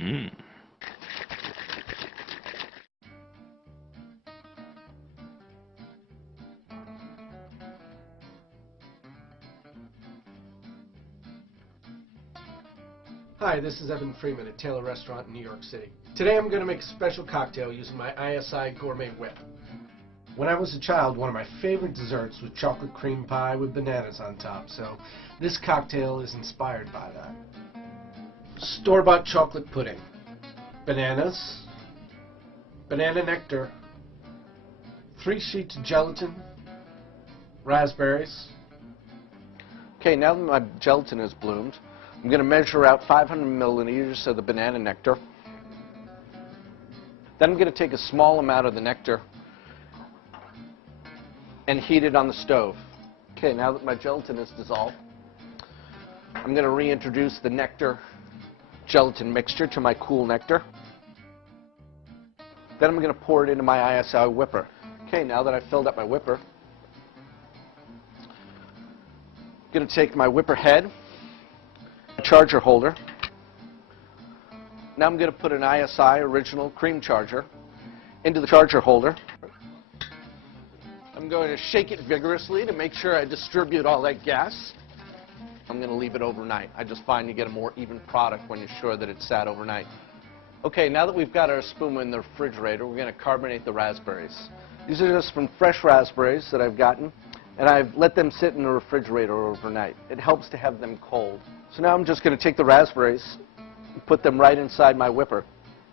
Mm. Hi, this is Eben Freeman at Taylor Restaurant in New York City. Today I'm going to make a special cocktail using my iSi Gourmet Whip. When I was a child, one of my favorite desserts was chocolate cream pie with bananas on top, so this cocktail is inspired by that. Store-bought chocolate pudding, bananas, banana nectar, 3 sheets of gelatin, raspberries. Okay, now that my gelatin has bloomed, I'm going to measure out 500 milliliters of the banana nectar. Then I'm going to take a small amount of the nectar and heat it on the stove. Okay, now that my gelatin is dissolved, I'm going to reintroduce the nectar gelatin mixture to my cool nectar. Then I'm going to pour it into my iSi whipper. Okay, now that I've filled up my whipper, I'm going to take my whipper head, charger holder. Now I'm going to put an iSi original cream charger into the charger holder. I'm going to shake it vigorously to make sure I distribute all that gas. I'm going to leave it overnight. I just find you get a more even product when you're sure that it's sat overnight. Okay, now that we've got our espuma in the refrigerator, we're going to carbonate the raspberries. These are just from fresh raspberries that I've gotten, and I've let them sit in the refrigerator overnight. It helps to have them cold. So now I'm just going to take the raspberries and put them right inside my whipper.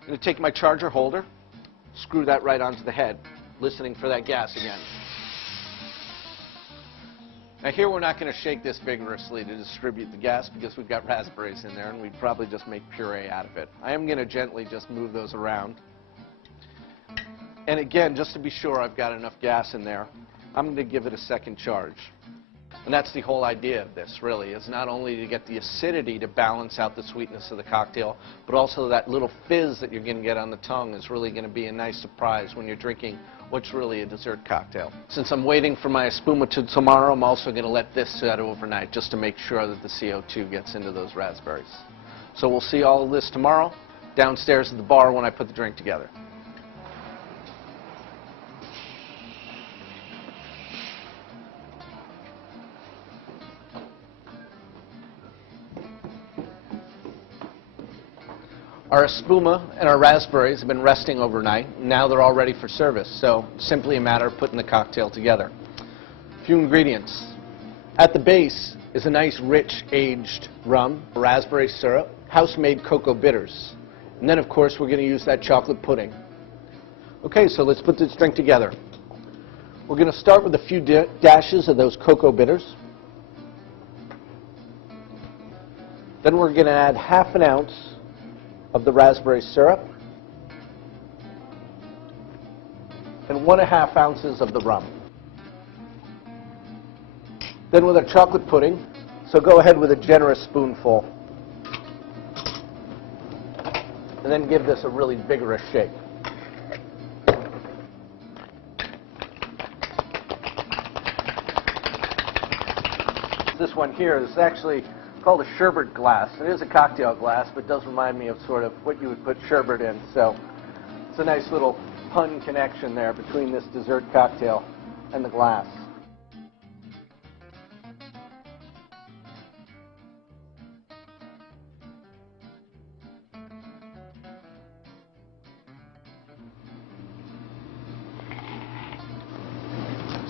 I'm going to take my charger holder, screw that right onto the head, listening for that gas again. Now here we're not going to shake this vigorously to distribute the gas because we've got raspberries in there and we'd probably just make puree out of it. I am going to gently just move those around. And again, just to be sure I've got enough gas in there, I'm going to give it a second charge. And that's the whole idea of this, really, is not only to get the acidity to balance out the sweetness of the cocktail, but also that little fizz that you're going to get on the tongue is really going to be a nice surprise when you're drinking what's really a dessert cocktail. Since I'm waiting for my espuma to tomorrow, I'm also going to let this set overnight just to make sure that the CO2 gets into those raspberries. So we'll see all of this tomorrow downstairs at the bar when I put the drink together. Our espuma and our raspberries have been resting overnight. Now they're all ready for service, so simply a matter of putting the cocktail together. A few ingredients. At the base is a nice, rich, aged rum, raspberry syrup, house-made cocoa bitters. And then, of course, we're going to use that chocolate pudding. Okay, so let's put this drink together. We're going to start with a few dashes of those cocoa bitters. Then we're going to add half an ounce of the raspberry syrup and 1.5 ounces of the rum. Then with our chocolate pudding, so go ahead with a generous spoonful and then give this a really vigorous shake. This one here is actually called a sherbet glass. It is a cocktail glass, but does remind me of sort of what you would put sherbet in. So it's a nice little pun connection there between this dessert cocktail and the glass.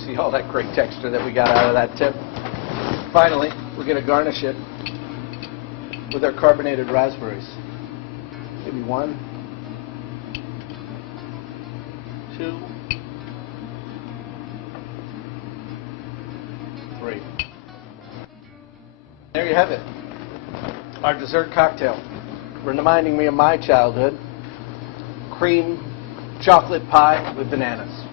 See all that great texture that we got out of that tip? Finally, we're going to garnish it with our carbonated raspberries. Maybe 1, 2, 3. There you have it. Our dessert cocktail. Reminding me of my childhood. Cream chocolate pie with bananas.